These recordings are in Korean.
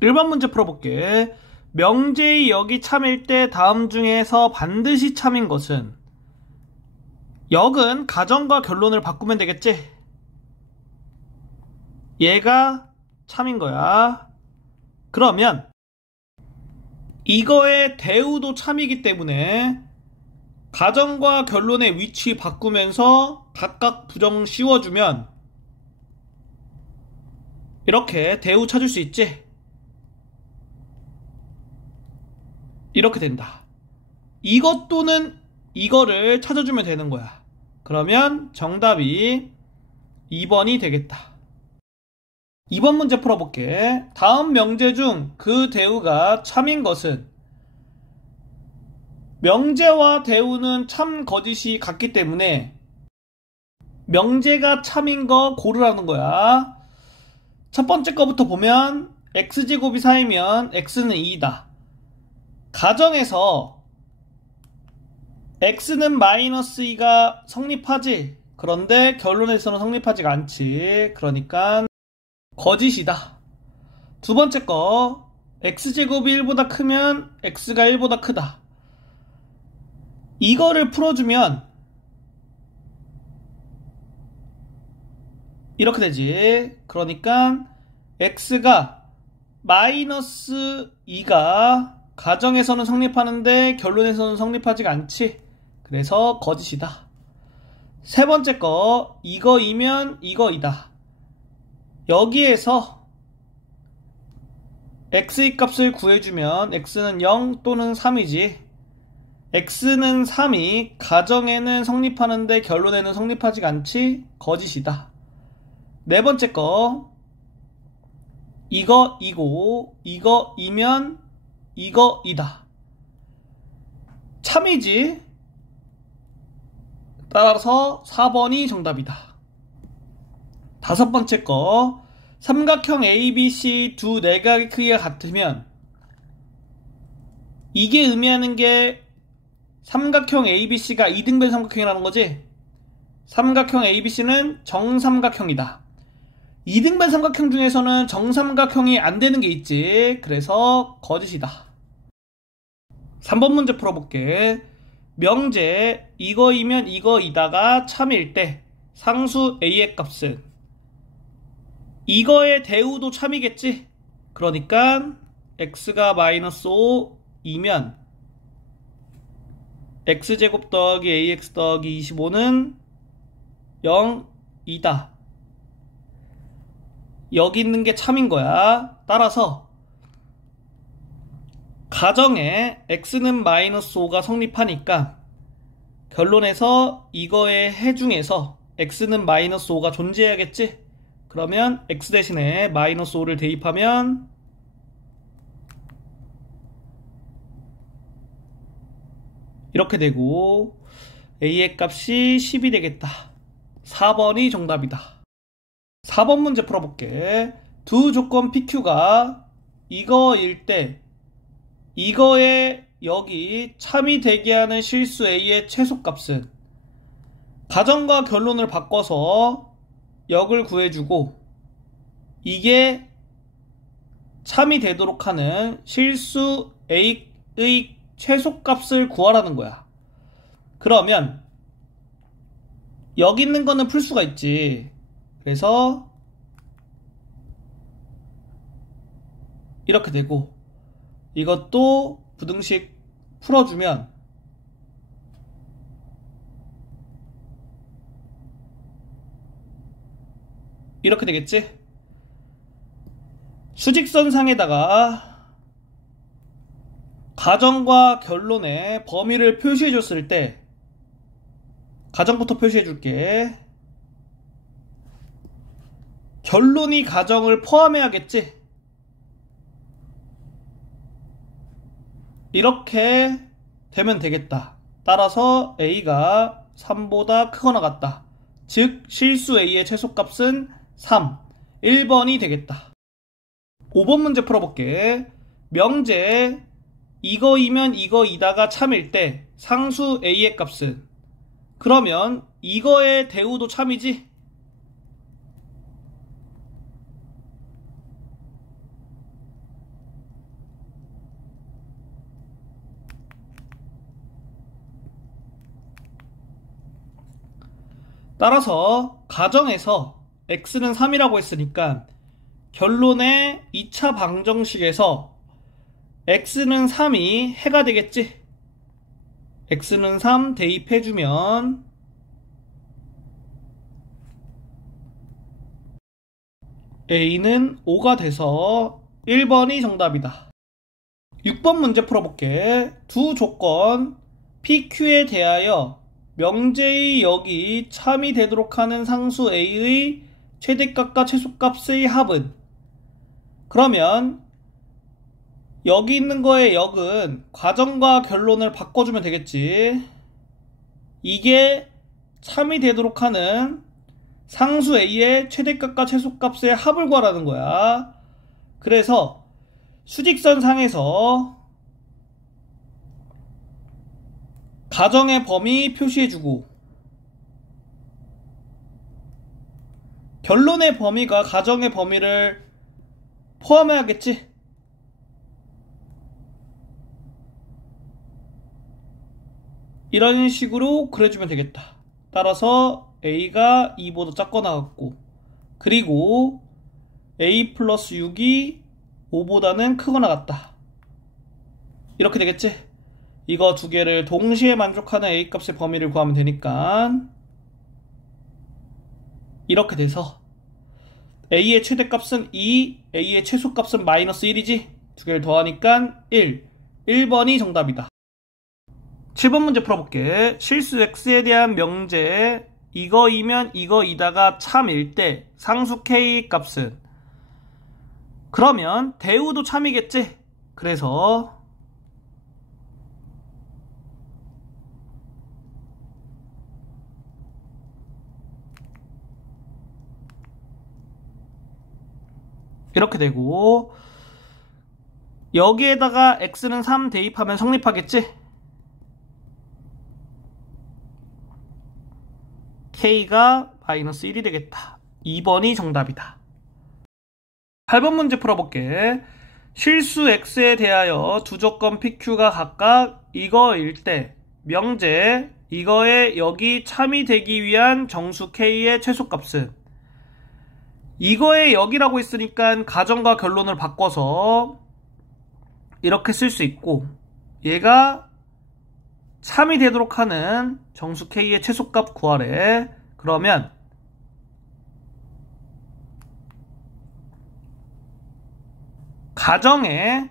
1번 문제 풀어볼게. 명제의 역이 참일 때 다음 중에서 반드시 참인 것은? 역은 가정과 결론을 바꾸면 되겠지? 얘가 참인 거야. 그러면 이거의 대우도 참이기 때문에 가정과 결론의 위치 바꾸면서 각각 부정 씌워주면 이렇게 대우 찾을 수 있지? 이렇게 된다. 이것 또는 이거를 찾아주면 되는 거야. 그러면 정답이 2번이 되겠다. 2번 문제 풀어볼게. 다음 명제 중 그 대우가 참인 것은? 명제와 대우는 참 거짓이 같기 때문에 명제가 참인 거 고르라는 거야. 첫 번째 거부터 보면 x제곱이 4이면 x는 2이다. 가정에서 x는 마이너스 2가 성립하지. 그런데 결론에서는 성립하지가 않지. 그러니까 거짓이다. 두 번째 거, x제곱이 1보다 크면 x가 1보다 크다. 이거를 풀어주면 이렇게 되지. 그러니까 x가 마이너스 2가 가정에서는 성립하는데 결론에서는 성립하지가 않지. 그래서 거짓이다. 세 번째 거, 이거이면 이거이다. 여기에서 x의 값을 구해주면 x는 0 또는 3이지. x는 3이 가정에는 성립하는데 결론에는 성립하지가 않지. 거짓이다. 네 번째 거, 이거이고 이거이면 이거이다. 참이지. 따라서 4번이 정답이다. 다섯 번째 거, 삼각형 ABC 두 내각의 크기가 같으면 이게 의미하는 게 삼각형 ABC가 이등변 삼각형이라는 거지. 삼각형 ABC는 정삼각형이다. 이등변 삼각형 중에서는 정삼각형이 안 되는 게 있지. 그래서 거짓이다. 3번 문제 풀어볼게. 명제 이거이면 이거이다가 참일 때 상수 A의 값은? 이거의 대우도 참이겠지? 그러니까 x가 마이너스 5이면 x제곱 더하기 ax 더하기 25는 0이다. 여기 있는 게 참인 거야. 따라서 가정에 x는 마이너스 5가 성립하니까 결론에서 이거의 해 중에서 x는 마이너스 5가 존재해야겠지? 그러면 x 대신에 마이너스 5를 대입하면 이렇게 되고 a의 값이 10이 되겠다. 4번이 정답이다. 4번 문제 풀어볼게. 두 조건 PQ가 이거일 때 이거에 여기 참이 되게 하는 실수 A의 최소값은? 가정과 결론을 바꿔서 역을 구해주고 이게 참이 되도록 하는 실수 A의 최소값을 구하라는 거야. 그러면 여기 있는 거는 풀 수가 있지. 그래서 이렇게 되고 이것도 부등식 풀어주면 이렇게 되겠지? 수직선상에다가 가정과 결론의 범위를 표시해 줬을 때 가정부터 표시해 줄게. 결론이 가정을 포함해야겠지? 이렇게 되면 되겠다. 따라서 A가 3보다 크거나 같다. 즉 실수 A의 최소값은 3, 1번이 되겠다. 5번 문제 풀어볼게. 명제 이거이면 이거이다가 참일 때 상수 A의 값은? 그러면 이거의 대우도 참이지? 따라서 가정에서 x는 3이라고 했으니까 결론의 2차 방정식에서 x는 3이 해가 되겠지. x는 3 대입해주면 a는 5가 돼서 1번이 정답이다. 6번 문제 풀어볼게. 두 조건 PQ에 대하여 명제의 역이 참이 되도록 하는 상수 A의 최대값과 최소값의 합은, 그러면 여기 있는 거의 역은 과정과 결론을 바꿔주면 되겠지. 이게 참이 되도록 하는 상수 A의 최대값과 최소값의 합을 구하라는 거야. 그래서 수직선상에서 가정의 범위 표시해주고 결론의 범위가 가정의 범위를 포함해야겠지. 이런 식으로 그려주면 되겠다. 따라서 A가 2보다 작거 나갔고, 그리고 A 플러스 6이 5보다는 크거 나갔다. 이렇게 되겠지? 이거 두 개를 동시에 만족하는 A 값의 범위를 구하면 되니까 이렇게 돼서 A의 최대값은 2, A의 최소값은 마이너스 1이지? 두 개를 더하니까 1번이 정답이다. 7번 문제 풀어볼게. 실수 x에 대한 명제 이거이면 이거이다가 참일 때 상수 k 값은, 그러면 대우도 참이겠지? 그래서 이렇게 되고, 여기에다가 x는 3 대입하면 성립하겠지? k가 마이너스 1이 되겠다. 2번이 정답이다. 8번 문제 풀어볼게. 실수 x에 대하여 두 조건 pq가 각각 이거일 때 명제 이거의 역이 참이 되기 위한 정수 k의 최소값은, 이거의 역이라고 했으니까 가정과 결론을 바꿔서 이렇게 쓸 수 있고, 얘가 참이 되도록 하는 정수 k의 최소값 구하래. 그러면 가정의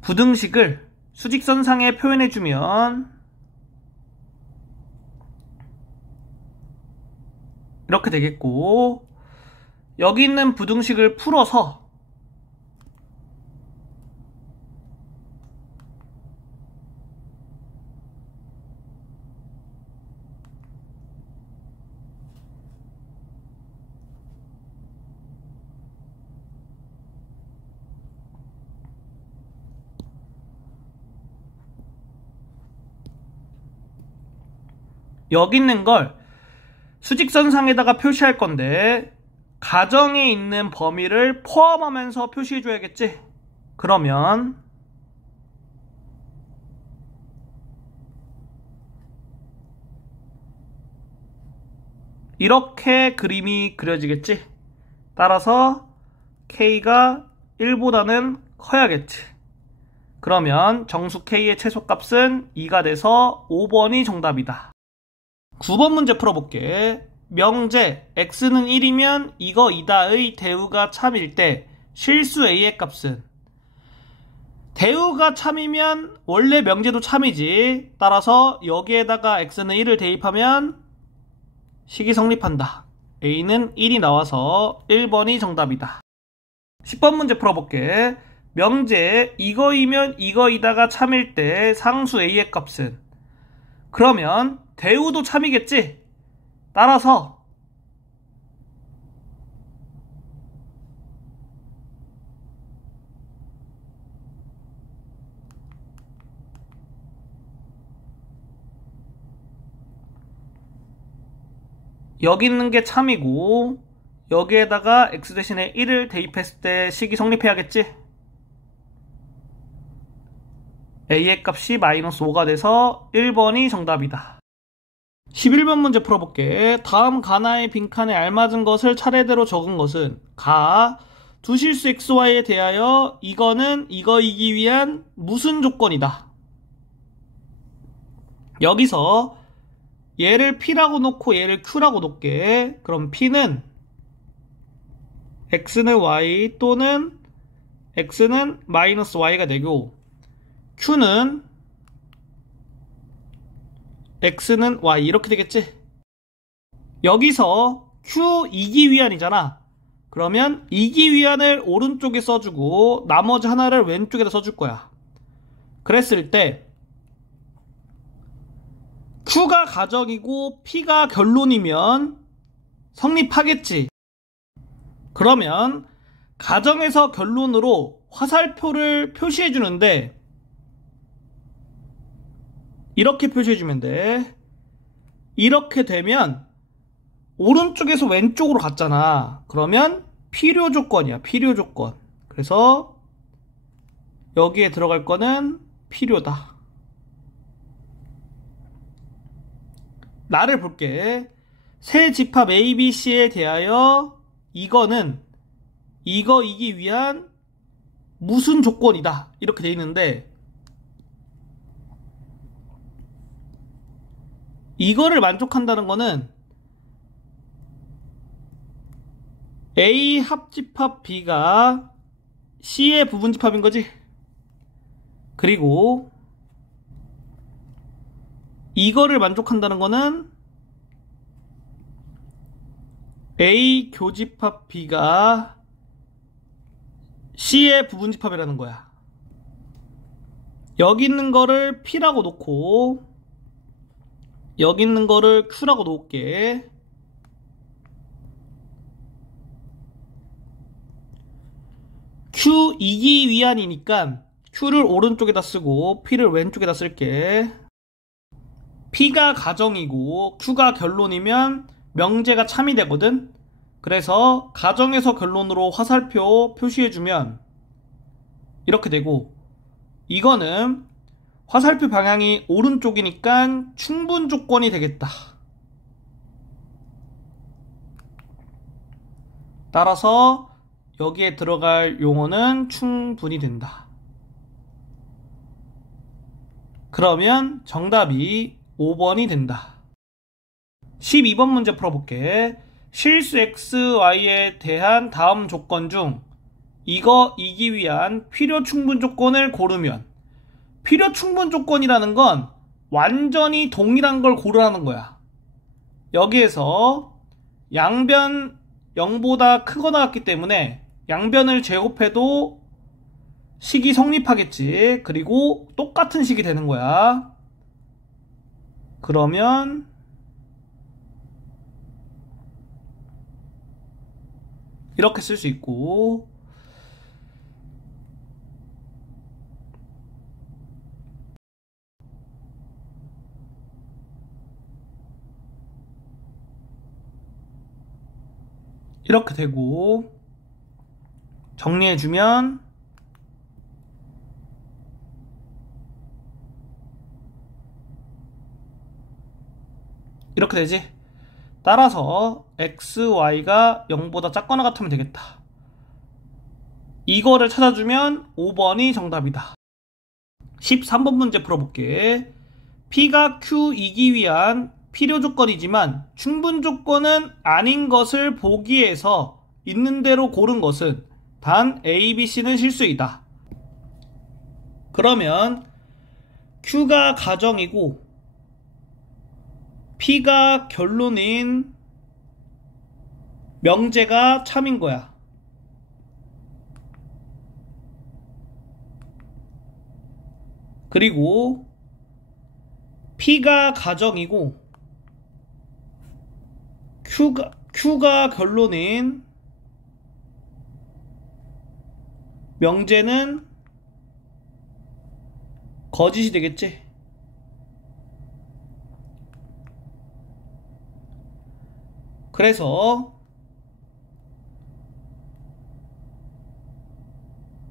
부등식을 수직선상에 표현해주면 이렇게 되겠고, 여기 있는 부등식을 풀어서 여기 있는 걸 수직선상에다가 표시할 건데 가정에 있는 범위를 포함하면서 표시해 줘야겠지? 그러면 이렇게 그림이 그려지겠지? 따라서 k가 1보다는 커야겠지. 그러면 정수 k의 최소값은 2가 돼서 5번이 정답이다. 9번 문제 풀어볼게. 명제 x는 1이면 이거이다의 대우가 참일 때 실수 a의 값은, 대우가 참이면 원래 명제도 참이지. 따라서 여기에다가 x는 1을 대입하면 식이 성립한다. a는 1이 나와서 1번이 정답이다. 10번 문제 풀어볼게. 명제 이거이면 이거이다가 참일 때 상수 a의 값은, 그러면 대우도 참이겠지? 따라서 여기 있는 게 참이고 여기에다가 x 대신에 1을 대입했을 때 식이 성립해야겠지? a의 값이 마이너스 5가 돼서 1번이 정답이다. 11번 문제 풀어볼게. 다음 가나의 빈칸에 알맞은 것을 차례대로 적은 것은 두 실수 xy에 대하여 이거는 이거이기 위한 무슨 조건이다. 여기서 얘를 p라고 놓고 얘를 q라고 놓게. 그럼 p는 x는 y 또는 x는 마이너스 y가 되고 q는 x는 y 이렇게 되겠지? 여기서 q 이기 위한이잖아. 그러면 이기 위한을 오른쪽에 써주고 나머지 하나를 왼쪽에다 써줄 거야. 그랬을 때 q가 가정이고 p가 결론이면 성립하겠지. 그러면 가정에서 결론으로 화살표를 표시해 주는데 이렇게 표시해주면 돼. 이렇게 되면 오른쪽에서 왼쪽으로 갔잖아. 그러면 필요 조건이야. 필요 조건. 그래서 여기에 들어갈 거는 필요다. 나를 볼게. 세 집합 ABC에 대하여 이거는 이거이기 위한 무슨 조건이다. 이렇게 돼 있는데 이거를 만족한다는 거는 A 합집합 B가 C의 부분집합인 거지. 그리고 이거를 만족한다는 거는 A 교집합 B가 C의 부분집합이라는 거야. 여기 있는 거를 P라고 놓고 여기 있는 거를 Q라고 놓을게. Q 이기 위한이니까 Q를 오른쪽에다 쓰고 P를 왼쪽에다 쓸게. P가 가정이고 Q가 결론이면 명제가 참이 되거든. 그래서 가정에서 결론으로 화살표 표시해주면 이렇게 되고, 이거는 화살표 방향이 오른쪽이니까 충분 조건이 되겠다. 따라서 여기에 들어갈 용어는 충분히 된다. 그러면 정답이 5번이 된다. 12번 문제 풀어볼게. 실수 xy에 대한 다음 조건 중 이기 위한 필요 충분 조건을 고르면, 필요 충분 조건이라는 건 완전히 동일한 걸 고르라는 거야. 여기에서 양변 0보다 크거나 같기 때문에 양변을 제곱해도 식이 성립하겠지. 그리고 똑같은 식이 되는 거야. 그러면 이렇게 쓸 수 있고, 이렇게 되고, 정리해주면 이렇게 되지. 따라서 xy가 0보다 작거나 같으면 되겠다. 이거를 찾아주면 5번이 정답이다. 13번 문제 풀어볼게. P가 Q이기 위한 필요 조건이지만 충분 조건은 아닌 것을 보기 위해서 있는 대로 고른 것은 단 A, B, C는 실수이다. 그러면 Q가 가정이고 P가 결론인 명제가 참인 거야. 그리고 P가 가정이고 Q가 결론인 명제는 거짓이 되겠지. 그래서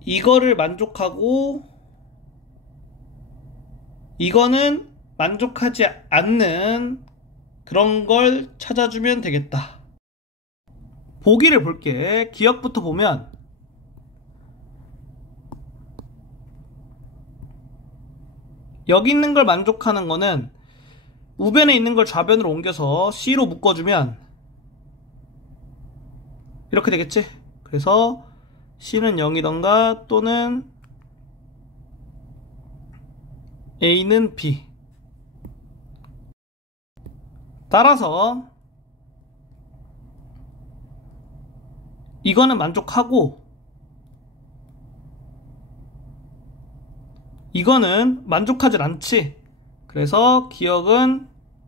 이거를 만족하고 이거는 만족하지 않는 그런 걸 찾아주면 되겠다. 보기를 볼게. 기억부터 보면 여기 있는 걸 만족하는 거는 우변에 있는 걸 좌변으로 옮겨서 C로 묶어주면 이렇게 되겠지? 그래서 C는 0이던가 또는 A는 B. 따라서 이거는 만족하고 이거는 만족하진 않지. 그래서 기억은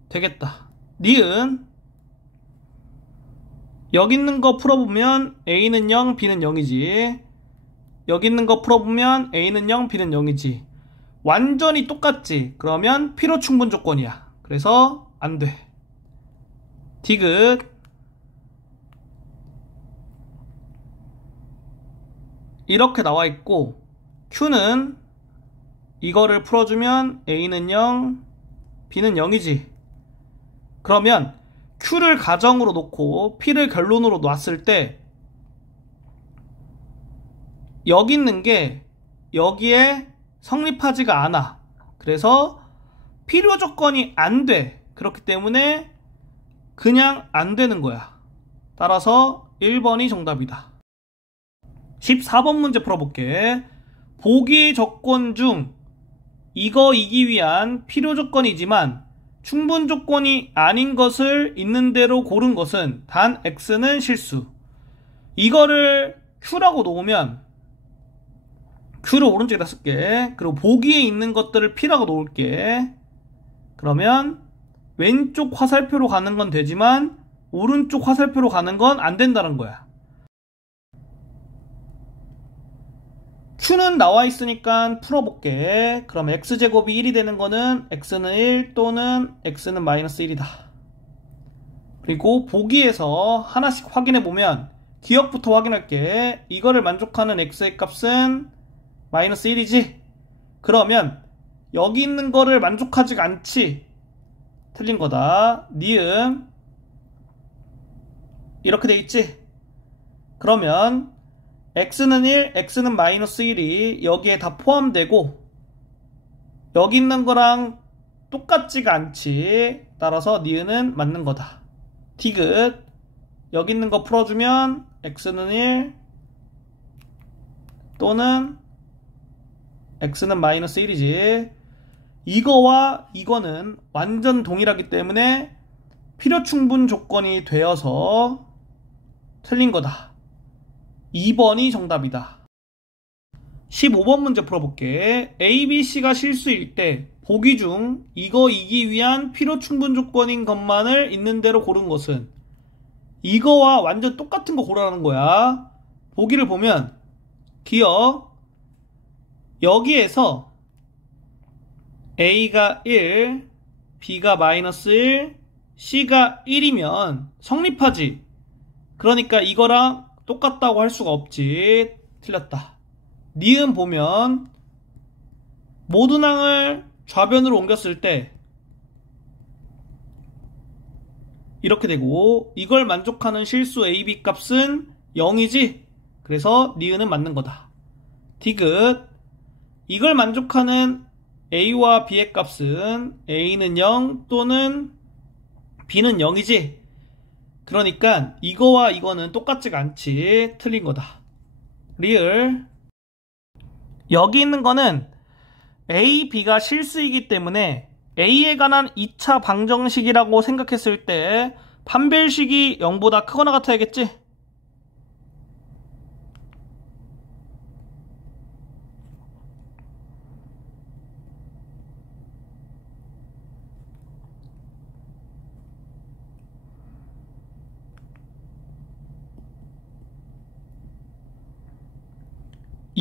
되겠다. 니은 여기 있는 거 풀어보면 A는 0, B는 0이지. 여기 있는 거 풀어보면 A는 0, B는 0이지. 완전히 똑같지. 그러면 필요 충분 조건이야. 그래서 안 돼. 디귿 이렇게 나와 있고 Q는 이거를 풀어주면 A는 0, B는 0이지. 그러면 Q를 가정으로 놓고 P를 결론으로 놨을 때 여기 있는 게 여기에 성립하지가 않아. 그래서 필요 조건이 안 돼. 그렇기 때문에 그냥 안 되는 거야. 따라서 1번이 정답이다. 14번 문제 풀어볼게. 보기 조건 중 이거이기 위한 필요 조건이지만 충분 조건이 아닌 것을 있는 대로 고른 것은 단 X는 실수. 이거를 Q라고 놓으면 Q를 오른쪽에다 쓸게. 그리고 보기에 있는 것들을 P라고 놓을게. 그러면 왼쪽 화살표로 가는 건 되지만 오른쪽 화살표로 가는 건 안 된다는 거야. Q는 나와 있으니까 풀어볼게. 그럼 X제곱이 1이 되는 거는 X는 1 또는 X는 마이너스 1이다. 그리고 보기에서 하나씩 확인해보면 기억부터 확인할게. 이거를 만족하는 X의 값은 마이너스 1이지? 그러면 여기 있는 거를 만족하지가 않지? 틀린 거다. 니은 이렇게 돼 있지? 그러면 X는 1, X는 마이너스 1이 여기에 다 포함되고 여기 있는 거랑 똑같지가 않지. 따라서 니은은 맞는 거다. 디귿 여기 있는 거 풀어주면 X는 1 또는 X는 마이너스 1이지. 이거와 이거는 완전 동일하기 때문에 필요 충분 조건이 되어서 틀린 거다. 2번이 정답이다. 15번 문제 풀어볼게. A, B, C가 실수일 때 보기 중 이거이기 위한 필요 충분 조건인 것만을 있는 대로 고른 것은 이거와 완전 똑같은 거 고르라는 거야. 보기를 보면 기억 여기에서 A가 1, B가 마이너스 1, C가 1이면 성립하지. 그러니까 이거랑 똑같다고 할 수가 없지. 틀렸다. 니은 보면 모든 항을 좌변으로 옮겼을 때 이렇게 되고 이걸 만족하는 실수 AB 값은 0이지. 그래서 니은은 맞는 거다. 디귿 이걸 만족하는 A와 B의 값은 A는 0 또는 B는 0이지. 그러니까 이거와 이거는 똑같지가 않지. 틀린 거다. 리을 여기 있는 거는 A, B가 실수이기 때문에 A에 관한 2차 방정식이라고 생각했을 때 판별식이 0보다 크거나 같아야겠지?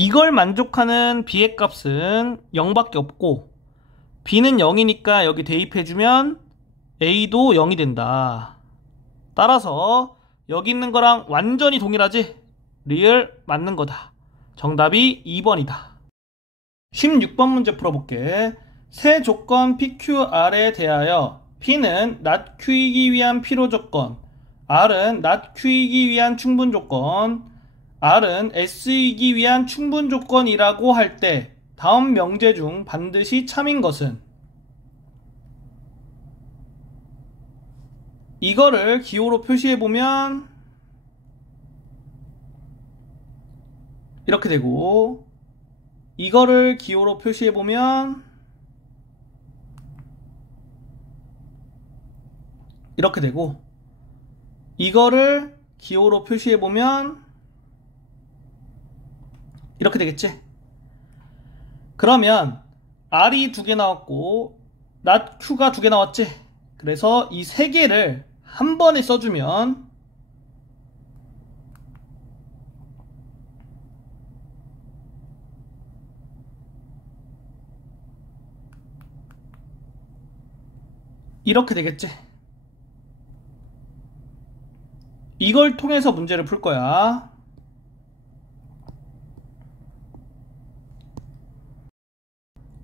이걸 만족하는 B의 값은 0밖에 없고 B는 0이니까 여기 대입해주면 A도 0이 된다. 따라서 여기 있는 거랑 완전히 동일하지? 리을 맞는 거다. 정답이 2번이다. 16번 문제 풀어볼게. 세 조건 PQR에 대하여 P는 not Q이기 위한 필요조건, R은 not Q이기 위한 충분조건, R은 S이기 위한 충분조건이라고 할 때 다음 명제 중 반드시 참인 것은? 이거를 기호로 표시해보면 이렇게 되고, 이거를 기호로 표시해보면 이렇게 되고, 이거를 기호로 표시해보면 이렇게 되겠지? 그러면 R이 2개 나왔고 not Q가 2개 나왔지? 그래서 이 3개를 한 번에 써주면 이렇게 되겠지? 이걸 통해서 문제를 풀 거야.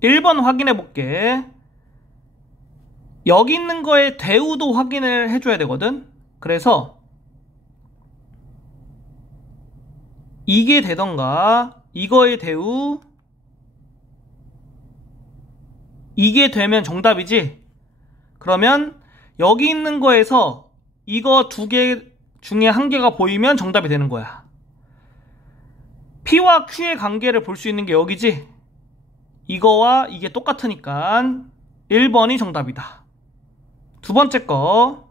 (1번) 확인해 볼게. 여기 있는 거의 대우도 확인을 해줘야 되거든. 그래서 이게 되던가 이거의 대우, 이게 되면 정답이지. 그러면 여기 있는 거에서 이거 2개 중에 1개가 보이면 정답이 되는 거야. P와 Q의 관계를 볼 수 있는 게 여기지. 이거와 이게 똑같으니까 1번이 정답이다. 두 번째 거,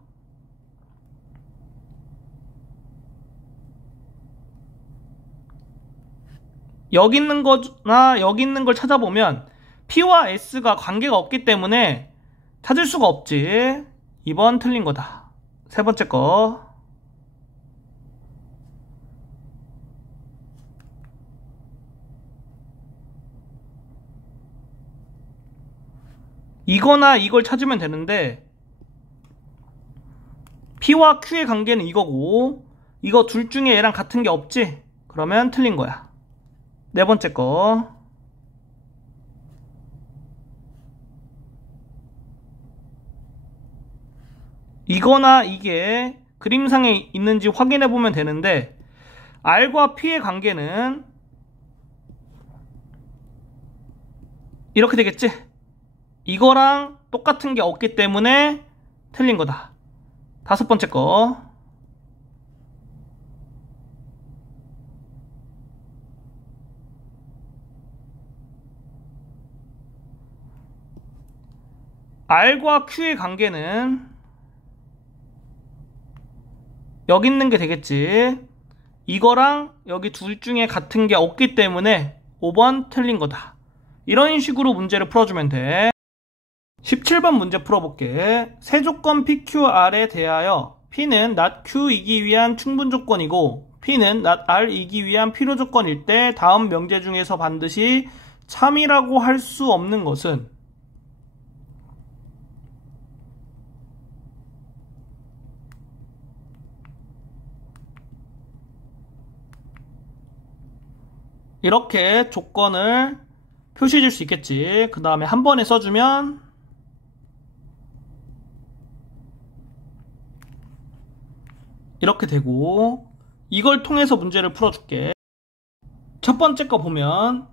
여기 있는 거나 여기 있는 걸 찾아보면 P와 S가 관계가 없기 때문에 찾을 수가 없지. 2번 틀린 거다. 세 번째 거, 이거나 이걸 찾으면 되는데 P와 Q의 관계는 이거고 이거 둘 중에 얘랑 같은 게 없지? 그러면 틀린 거야. 네 번째 거, 이거나 이게 그림상에 있는지 확인해 보면 되는데 R과 P의 관계는 이렇게 되겠지? 이거랑 똑같은 게 없기 때문에 틀린 거다. 다섯 번째 거, R과 Q의 관계는 여기 있는 게 되겠지. 이거랑 여기 둘 중에 같은 게 없기 때문에 5번 틀린 거다. 이런 식으로 문제를 풀어주면 돼. 17번 문제 풀어볼게. 세 조건 PQR에 대하여 P는 not Q이기 위한 충분조건이고 P는 not R이기 위한 필요조건일 때 다음 명제 중에서 반드시 참이라고 할 수 없는 것은? 이렇게 조건을 표시해 줄 수 있겠지. 그 다음에 한 번에 써주면 이렇게 되고, 이걸 통해서 문제를 풀어줄게. 첫 번째 거 보면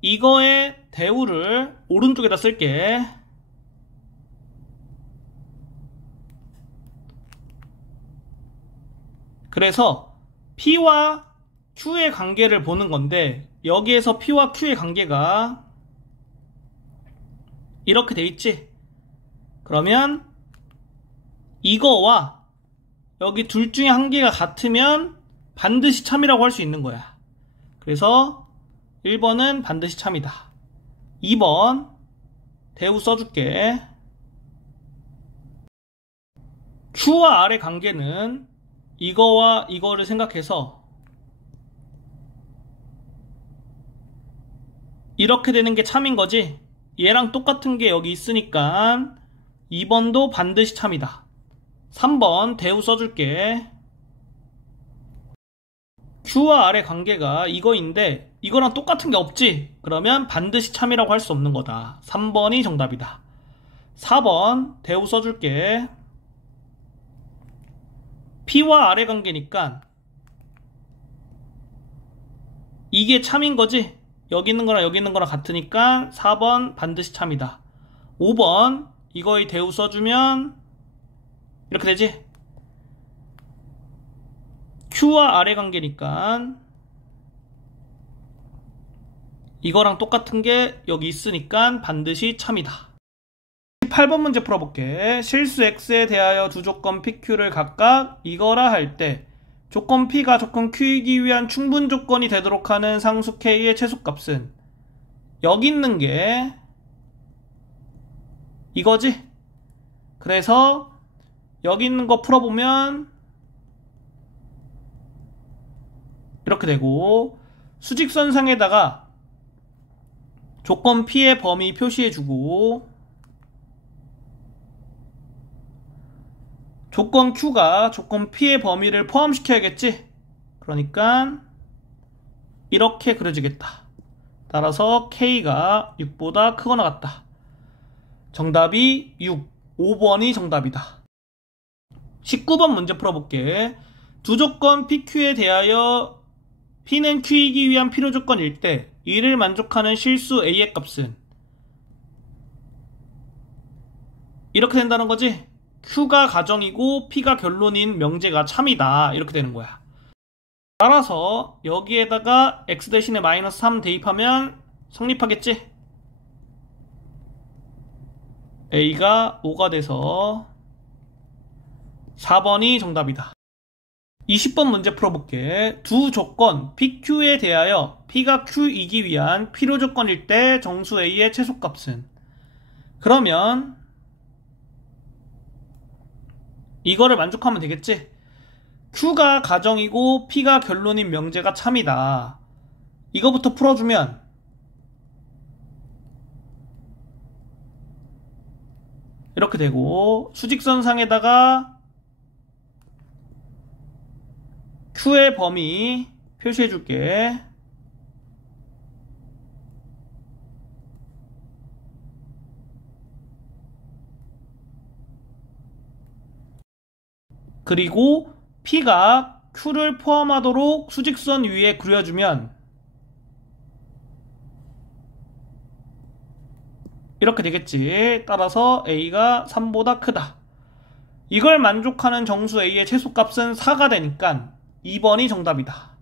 이거의 대우를 오른쪽에다 쓸게. 그래서 P와 Q의 관계를 보는 건데 여기에서 P와 Q의 관계가 이렇게 돼 있지? 그러면 이거와 여기 둘 중에 한 개가 같으면 반드시 참이라고 할 수 있는 거야. 그래서 1번은 반드시 참이다. 2번 대우 써줄게. Q와 R의 관계는 이거와 이거를 생각해서 이렇게 되는 게 참인 거지. 얘랑 똑같은 게 여기 있으니까 2번도 반드시 참이다. 3번 대우 써줄게. Q와 R의 관계가 이거인데 이거랑 똑같은 게 없지? 그러면 반드시 참이라고 할 수 없는 거다. 3번이 정답이다. 4번 대우 써줄게. P와 R의 관계니까 이게 참인 거지? 여기 있는 거랑 여기 있는 거랑 같으니까 4번 반드시 참이다. 5번 이거의 대우 써주면 이렇게 되지? Q와 R의 관계니까 이거랑 똑같은 게 여기 있으니까 반드시 참이다. 8번 문제 풀어볼게. 실수 X에 대하여 두 조건 PQ를 각각 이거라 할 때 조건 P가 조건 Q이기 위한 충분 조건이 되도록 하는 상수 K의 최소값은 여기 있는 게 이거지? 그래서 여기 있는 거 풀어보면 이렇게 되고, 수직선상에다가 조건 P의 범위 표시해주고, 조건 Q가 조건 P의 범위를 포함시켜야겠지? 그러니까 이렇게 그려지겠다. 따라서 K가 6보다 크거나 같다. 정답이 6, 5번이 정답이다. 19번 문제 풀어볼게. 두 조건 PQ에 대하여 P는 Q이기 위한 필요 조건일 때 이를 만족하는 실수 A의 값은 이렇게 된다는 거지? Q가 가정이고 P가 결론인 명제가 참이다. 이렇게 되는 거야. 따라서 여기에다가 X 대신에 마이너스 3 대입하면 성립하겠지? A가 5가 돼서 4번이 정답이다. 20번 문제 풀어볼게. 두 조건 PQ에 대하여 P가 Q이기 위한 필요 조건일 때 정수 A의 최소값은, 그러면 이거를 만족하면 되겠지? Q가 가정이고 P가 결론인 명제가 참이다. 이거부터 풀어주면 이렇게 되고, 수직선상에다가 Q의 범위 표시해줄게. 그리고 P가 Q를 포함하도록 수직선 위에 그려주면 이렇게 되겠지. 따라서 A가 3보다 크다. 이걸 만족하는 정수 A의 최소값은 4가 되니까 2번이 정답이다.